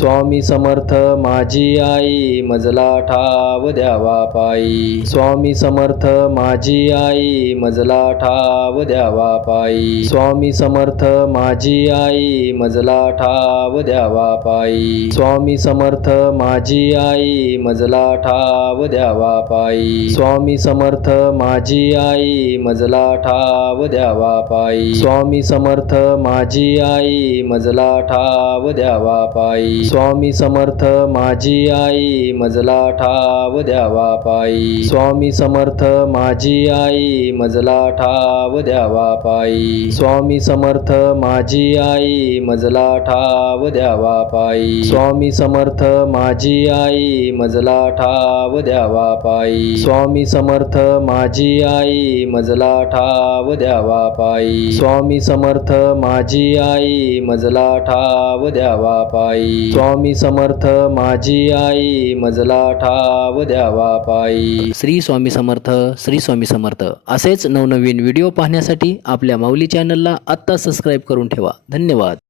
स्वामी समर्थ माझी आई मजला ठाव द्यावा पायी। स्वामी समर्थ माझी आई मजला ठाव द्यावा पायी। स्वामी समर्थ माझी आई मजला ठाव द्यावा पायी। स्वामी समर्थ माझी आई मजला ठाव द्यावा पायी। स्वामी समर्थ माझी आई मजला ठाव द्यावा पायी। स्वामी समर्थ माझी आई मजला ठाव द्यावा पायी। स्वामी समर्थ माझी आई मजला ठाव द्यावा पायी। स्वामी समर्थ माझी आई मजला ठाव द्यावा पायी। स्वामी समर्थ माझी आई मजला ठाव द्यावा पायी। स्वामी समर्थ माझी आई मजला ठाव द्यावा पायी। स्वामी समर्थ माझी आई मजला ठाव द्यावा पायी। स्वामी समर्थ माझी आई मजला ठाव द्यावा पायी। स्वामी समर्थ माझी आई मजला ठाव द्यावा पायी। श्री स्वामी समर्थ, श्री स्वामी समर्थ असेच नवनवीन व्हिडिओ पाहण्यासाठी आपल्या माऊली चॅनलला आत्ता सबस्क्राईब करून ठेवा। धन्यवाद।